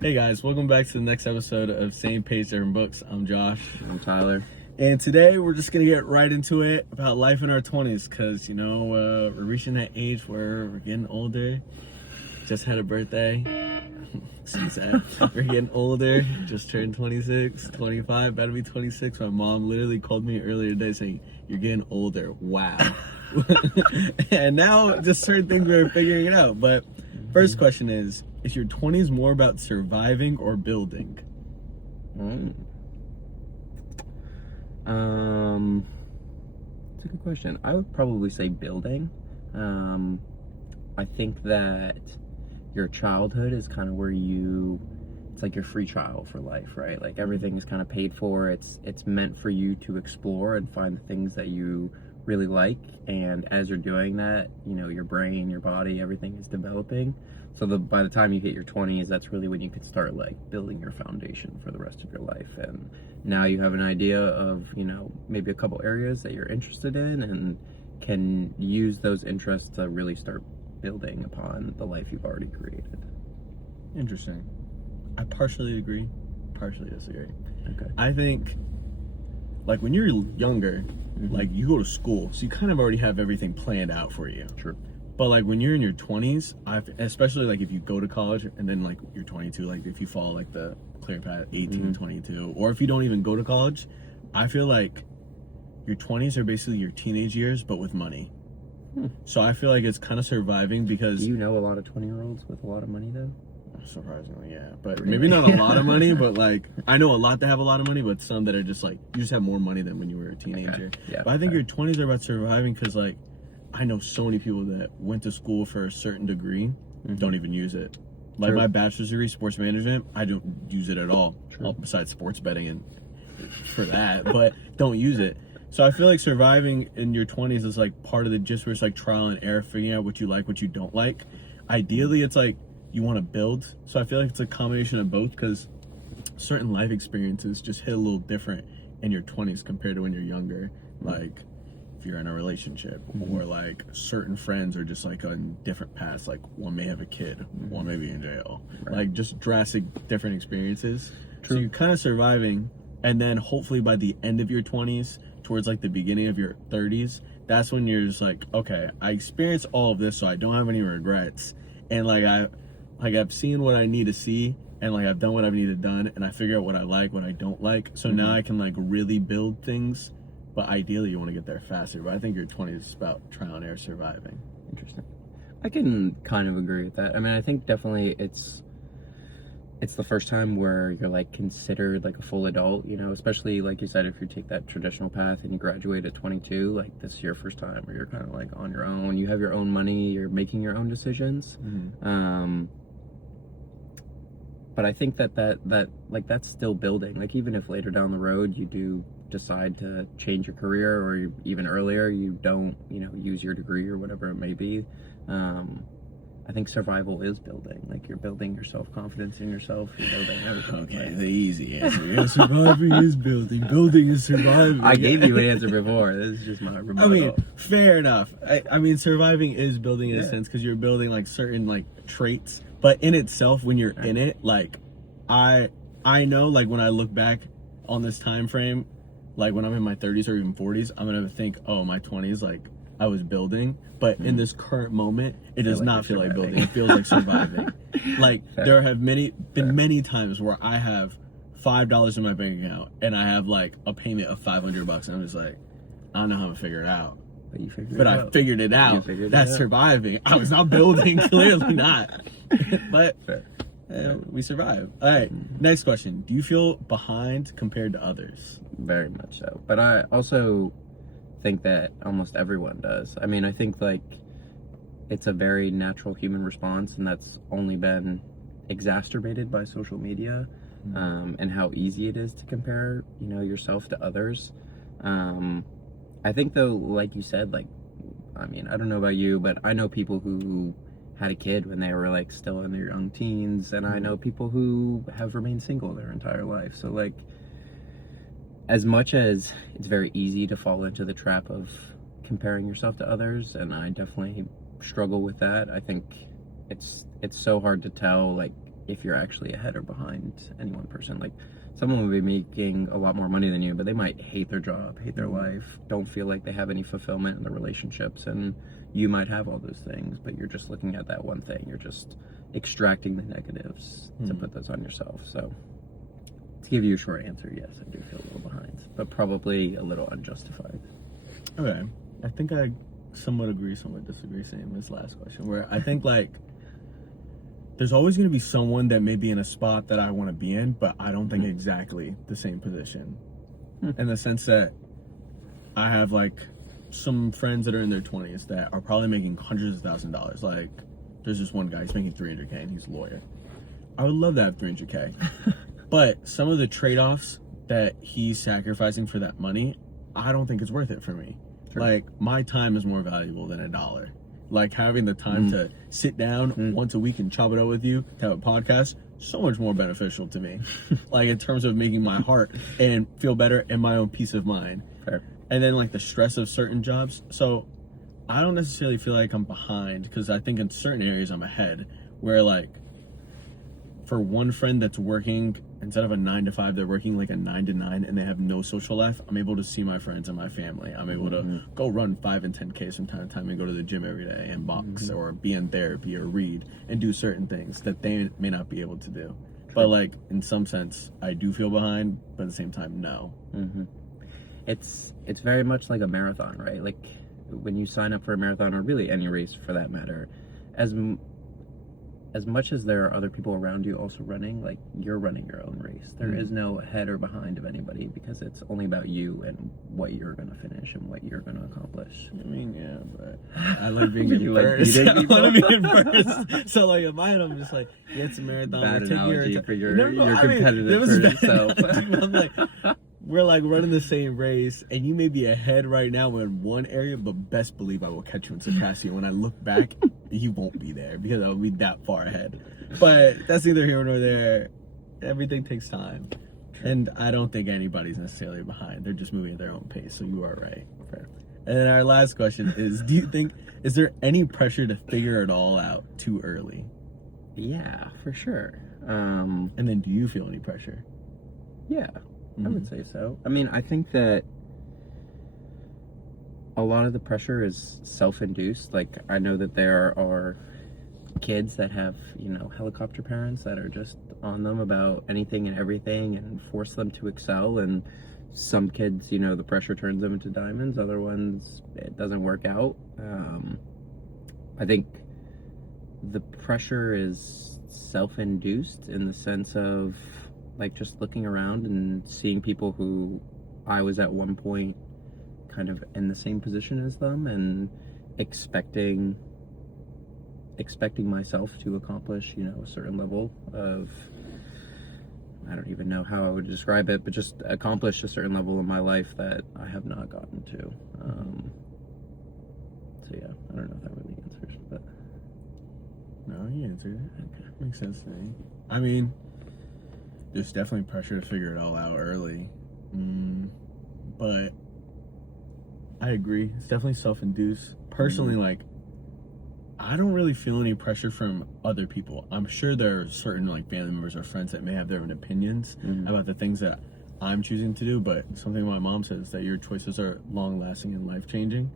Hey guys, welcome back to the next episode of Same Page Different Books. I'm Josh. I'm Tyler. And today we're just gonna get right into it about life in our 20s, because we're reaching that age where we're getting older. Just had a birthday. Excuse that. We're getting older. Just turned 26, 25, about to be 26. My mom literally called me earlier today saying, "You're getting older." Wow. And now just certain things we're figuring it out. But first question is your 20s more about surviving or building? It's a good question. I would probably say building. I think that your childhood is kind of where it's like your free trial for life, right? Like everything is kind of paid for. It's meant for you to explore and find the things that you really like. And as you're doing that, your brain, your body, everything is developing. So by the time you hit your 20s, that's really when you can start like building your foundation for the rest of your life. And now you have an idea of, maybe a couple areas that you're interested in and can use those interests to really start building upon the life you've already created. Interesting. I partially agree, partially disagree. Okay. I think, like, when you're younger, like, you go to school, so you kind of already have everything planned out for you. True. But, like, when you're in your 20s, especially, like, if you go to college and then, like, you're 22, like, if you follow, like, the clear path, 18, 22, or if you don't even go to college, I feel like your 20s are basically your teenage years, but with money. So I feel like it's kind of surviving because... Do you know a lot of 20-year-olds with a lot of money, though? Surprisingly, yeah. But Really? maybe not a lot of money, but, like, I know a lot that have a lot of money, but some that are just, like, you just have more money than when you were a teenager. Okay. Yeah. But I think your 20s are about surviving because, like, I know so many people that went to school for a certain degree, don't even use it. Like, True. my bachelor's degree, sports management, I don't use it at all. True. Besides sports betting and for that, but don't use it. So I feel like surviving in your 20s is, like, part of the gist where it's, like, trial and error, figuring out what you like, what you don't like. Ideally, it's, like, you want to build. So I feel like it's a combination of both, because certain life experiences just hit a little different in your 20s compared to when you're younger. Like, if you're in a relationship, or like certain friends are just like on different paths, like one may have a kid, one may be in jail, like just drastic different experiences. True. So you're kind of surviving, and then hopefully by the end of your 20s towards like the beginning of your 30s, that's when you're just like, okay, I experienced all of this, so I don't have any regrets, and I've seen what I need to see, and like I've done what I've needed done, and I figure out what I like, what I don't like. So now I can like really build things. But ideally, you want to get there faster. But I think your 20s is about trial and error surviving. Interesting. I can kind of agree with that. I mean, I think definitely it's the first time where you're like considered like a full adult, especially like you said, if you take that traditional path and you graduate at 22, like this is your first time where you're kind of like on your own. You have your own money, you're making your own decisions. But I think that like that's still building. Like even if later down the road you do decide to change your career, or even earlier you don't use your degree or whatever it may be, I think survival is building. Like you're building your self-confidence in yourself, you're building everything. Okay, the easy answer. Yeah, surviving is building. Building is surviving. I gave you an answer before. This is just my rebuttal. I mean, fair enough. I mean, surviving is building in a sense, because you're building like certain like traits. But in itself, when you're in it, like I know, like when I look back on this time frame, like when I'm in my 30s or even 40s, I'm gonna think, oh, my 20s, like I was building. But in this current moment, it does not feel like building. It feels like surviving. Like there have been many times where I have $5 in my bank account and I have like a payment of $500, and I'm just like, I don't know how to figure it out. But you figured But it I out. figured it out. That's surviving. I was not building, clearly not. But we survive. All right, next question. Do you feel behind compared to others? Very much so. But I also think that almost everyone does. I mean, I think like it's a very natural human response, and that's only been exacerbated by social media, and how easy it is to compare, yourself to others. I think though, like you said, like, I mean, I don't know about you, but I know people who had a kid when they were like still in their young teens, and I know people who have remained single their entire life. So like, as much as it's very easy to fall into the trap of comparing yourself to others, and I definitely struggle with that, I think it's so hard to tell like if you're actually ahead or behind any one person. Like, someone will be making a lot more money than you, but they might hate their job, hate their life, don't feel like they have any fulfillment in their relationships, and you might have all those things, but you're just looking at that one thing. You're just extracting the negatives to put those on yourself. So, to give you a short answer, yes, I do feel a little behind, but probably a little unjustified. Okay. I think I somewhat agree, somewhat disagree, same as last question, where I think, like, there's always going to be someone that may be in a spot that I want to be in, but I don't think exactly the same position. In the sense that I have, like, some friends that are in their 20s that are probably making hundreds of $1,000s. Like, there's this one guy, he's making $300K and he's a lawyer. I would love to have $300K. But some of the trade-offs that he's sacrificing for that money, I don't think it's worth it for me. Sure. Like, my time is more valuable than $1. Like, having the time to sit down once a week and chop it up with you, to have a podcast, so much more beneficial to me. Like, in terms of making my heart and feel better and my own peace of mind. Fair. And then, like, the stress of certain jobs. So I don't necessarily feel like I'm behind, because I think in certain areas I'm ahead, where, like, for one friend that's working, instead of a 9 to 5, they're working like a 9 to 9, and they have no social life. I'm able to see my friends and my family. I'm able to go run 5 and 10Ks from time to time and go to the gym every day and box or be in therapy or read and do certain things that they may not be able to do. But, like, in some sense, I do feel behind, but at the same time, no. It's very much like a marathon, right? Like, when you sign up for a marathon, or really any race for that matter, as much as there are other people around you also running, like, you're running your own race. There is no ahead or behind of anybody, because it's only about you and what you're going to finish and what you're going to accomplish. I mean, yeah, but I like being in You like first. beating I want to be in first. So, like, in my head, I'm just like, yeah, it's a marathon. Bad we're taking analogy for your I mean, competitive that was for bad yourself. analogy, but I'm like, we're, like, running the same race, and you may be ahead right now in one area, but best believe I will catch you and surpass you. When I look back, you won't be there, because I will be that far ahead. But that's neither here nor there. Everything takes time. And I don't think anybody's necessarily behind. They're just moving at their own pace, so you are right. Fair. And then our last question is, is there any pressure to figure it all out too early? Yeah, for sure. And then do you feel any pressure? Yeah, I would say so. I mean, I think that a lot of the pressure is self-induced. Like, I know that there are kids that have, helicopter parents that are just on them about anything and everything and force them to excel. And some kids, the pressure turns them into diamonds. Other ones, it doesn't work out. I think the pressure is self-induced in the sense of, like, just looking around and seeing people who I was at one point kind of in the same position as them, and expecting myself to accomplish, a certain level of, I don't even know how I would describe it, but just accomplish a certain level in my life that I have not gotten to. So yeah, I don't know if that really answers, but... No, you answered it. Okay. Makes sense to me. I mean, there's definitely pressure to figure it all out early. But I agree. It's definitely self-induced. Personally, like, I don't really feel any pressure from other people. I'm sure there are certain, like, family members or friends that may have their own opinions about the things that I'm choosing to do, but something my mom says, that your choices are long-lasting and life-changing.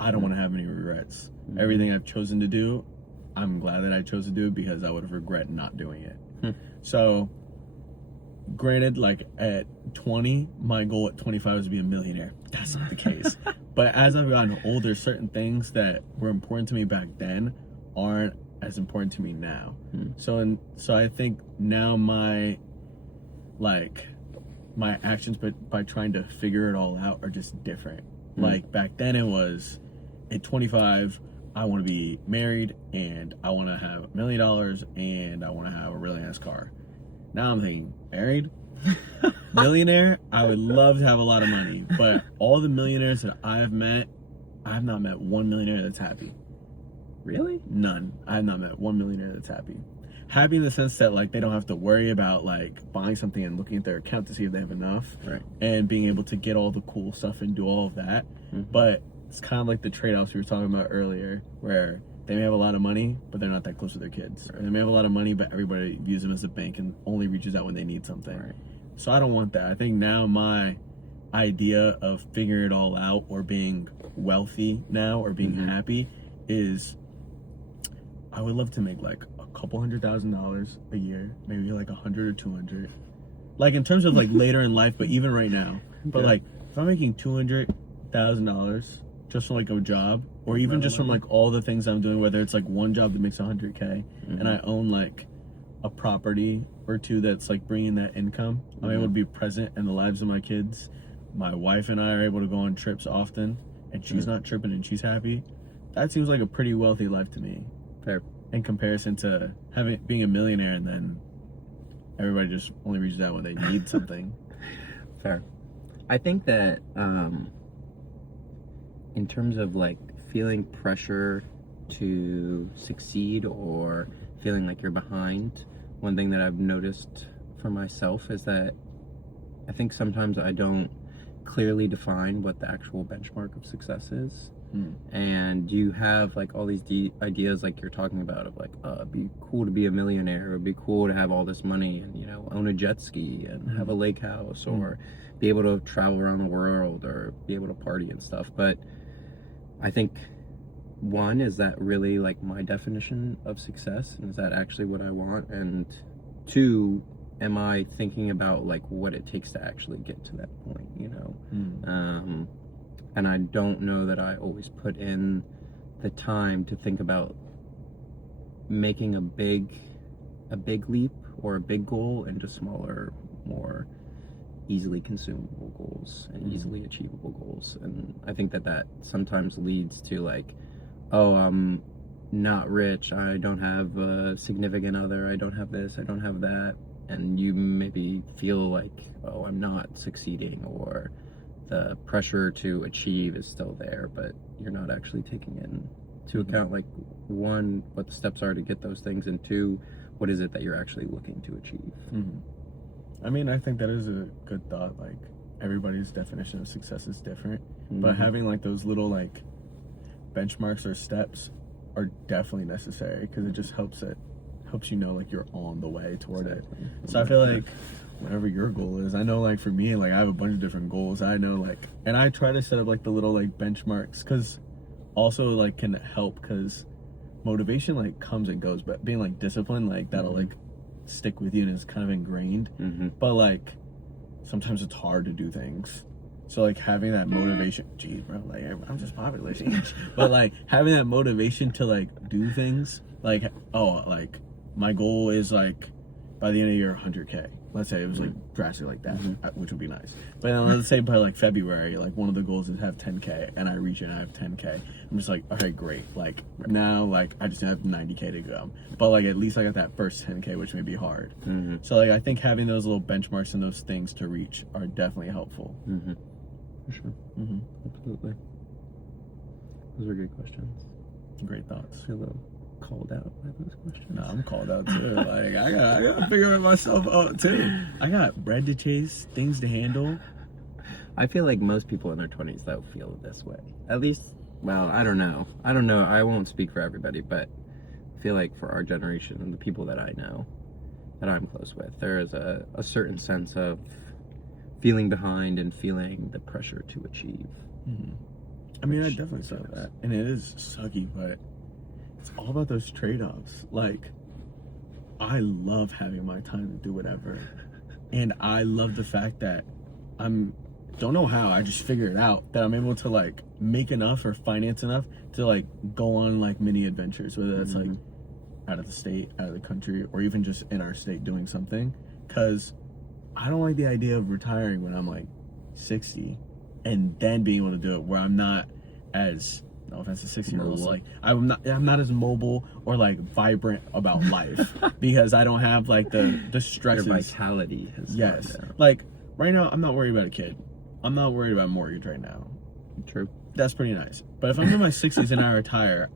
I don't want to have any regrets. Everything I've chosen to do, I'm glad that I chose to do it, because I would have regret not doing it. So, granted, like, at 20, my goal at 25 was to be a millionaire. That's not the case. But as I've gotten older, certain things that were important to me back then aren't as important to me now. So I think now my actions, but by trying to figure it all out, are just different. Like, back then it was, at 25, I want to be married, and I want to have $1 million, and I want to have a really nice car. Now I'm thinking, married, millionaire, I would love to have a lot of money, but all the millionaires that I have not met one millionaire that's happy. Really? None. I have not met one millionaire that's happy. Happy in the sense that, like, they don't have to worry about, like, buying something and looking at their account to see if they have enough, Right. and being able to get all the cool stuff and do all of that. But it's kind of like the trade-offs we were talking about earlier, where they may have a lot of money, but they're not that close to their kids. Or they may have a lot of money, but everybody views them as a bank and only reaches out when they need something. Right. So I don't want that. I think now my idea of figuring it all out or being wealthy now or being happy is I would love to make like a couple $100,000 a year, maybe like 100 or 200. Like in terms of like later in life, but even right now. But like if I'm making $200,000 just from like a job, or even just from like all the things I'm doing, whether it's like one job that makes 100K and I own like a property or two that's like bringing that income, I'm able to be present in the lives of my kids. My wife and I are able to go on trips often, and she's not tripping and she's happy. That seems like a pretty wealthy life to me. Fair. In comparison to being a millionaire and then everybody just only reaches out when they need something. Fair. I think that in terms of like feeling pressure to succeed or feeling like you're behind, one thing that I've noticed for myself is that I think sometimes I don't clearly define what the actual benchmark of success is. And you have like all these ideas like you're talking about of like it'd be cool to be a millionaire, it'd be cool to have all this money and, you know, own a jet ski and have a lake house or be able to travel around the world or be able to party and stuff. But I think one, is that really like my definition of success, and is that actually what I want? And two, am I thinking about like what it takes to actually get to that point, you know? And I don't know that I always put in the time to think about making a big leap or a big goal into smaller, more easily consumable goals and easily achievable goals. And I think that sometimes leads to like, oh, I'm not rich, I don't have a significant other, I don't have this, I don't have that, and you maybe feel like, oh, I'm not succeeding, or the pressure to achieve is still there, but you're not actually taking into account like, one, what the steps are to get those things, and two, what is it that you're actually looking to achieve. I mean, I think that is a good thought. Like, everybody's definition of success is different, but having like those little like benchmarks or steps are definitely necessary, because it just helps you know like you're on the way toward it. So I feel like whatever your goal is, I know like for me, like I have a bunch of different goals. I know like, and I try to set up like the little like benchmarks, because also like can help, because motivation like comes and goes, but being like disciplined, like that'll like stick with you and is kind of ingrained. But like sometimes it's hard to do things, so like having that motivation, geez bro, like I'm just popular, but like having that motivation to like do things, like, oh, like my goal is like by the end of the year 100K, let's say it was like drastic like that, which would be nice. But then let's say by like February, like one of the goals is have 10K, and I reach it and I have 10K. I'm just like, okay, great. Like now, like I just have 90K to go. But like at least I got that first 10K, which may be hard. So like I think having those little benchmarks and those things to reach are definitely helpful. For sure. Absolutely. Those are good questions. Great thoughts. I feel a little called out by those questions. No, I'm called out too. Like I gotta figure myself out too. I got bread to chase, things to handle. I feel like most people in their 20s though feel this way. At least, well, I don't know. I won't speak for everybody, but I feel like for our generation and the people that I know, that I'm close with, there is a certain sense of feeling behind and feeling the pressure to achieve. I mean, I definitely feel that, and it is sucky, but it's all about those trade-offs. Like, I love having my time to do whatever, and I love the fact that don't know how, I just figure it out, that I'm able to like make enough or finance enough to like go on like mini adventures, whether that's like out of the state, out of the country, or even just in our state doing something. Because I don't like the idea of retiring when I'm like 60 and then being able to do it where I'm not as, no offense to 60-year-olds, like I'm not as mobile or like vibrant about life because I don't have like the stresses. Your vitality has gone down. Like right now I'm not worried about a kid. I'm not worried about a mortgage right now. True. That's pretty nice. But if I'm in my 60s and I retire,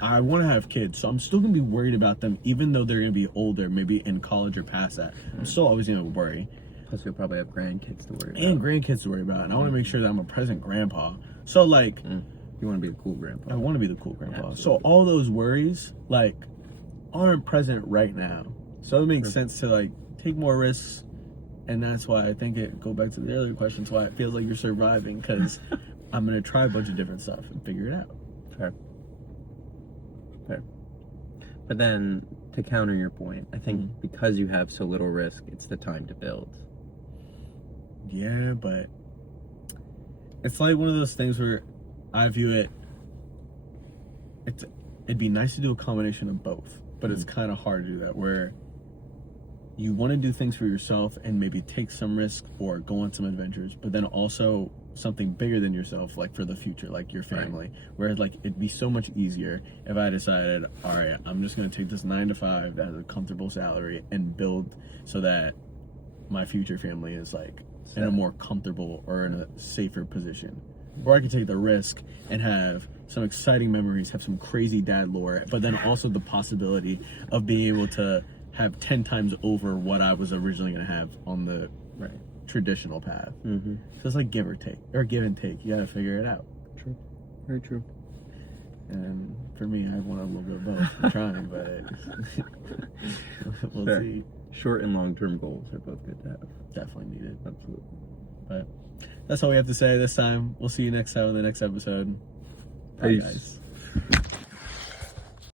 I want to have kids, so I'm still gonna be worried about them, even though they're gonna be older, maybe in college or past that. I'm still always gonna worry. Plus, you'll probably have grandkids to worry about. And grandkids to worry about, and I want to make sure that I'm a present grandpa. So like, You want to be the cool grandpa. I want to be the cool grandpa. Absolutely. So all those worries, like, aren't present right now. So it makes sense to, like, take more risks. And that's why I think go back to the earlier questions, why it feels like you're surviving, because I'm going to try a bunch of different stuff and figure it out. Fair. But then, to counter your point, I think because you have so little risk, it's the time to build. Yeah, but it's like one of those things where I view it'd be nice to do a combination of both, but it's kind of hard to do that, where you want to do things for yourself and maybe take some risk or go on some adventures, but then also something bigger than yourself, like for the future, like your family. Whereas, like, it'd be so much easier if I decided, all right, I'm just going to take this 9-to-5 that has a comfortable salary and build so that my future family is, like, in a more comfortable or in a safer position. Or I could take the risk and have some exciting memories, have some crazy dad lore, but then also the possibility of being able to have 10 times over what I was originally going to have on the traditional path. So it's like give and take. You got to figure it out. True. Very true. And for me, I want a little bit of both. I'm trying, but we'll see. Short and long-term goals are both good to have. Definitely needed. Absolutely. But that's all we have to say this time. We'll see you next time in the next episode. Bye, Peace. guys.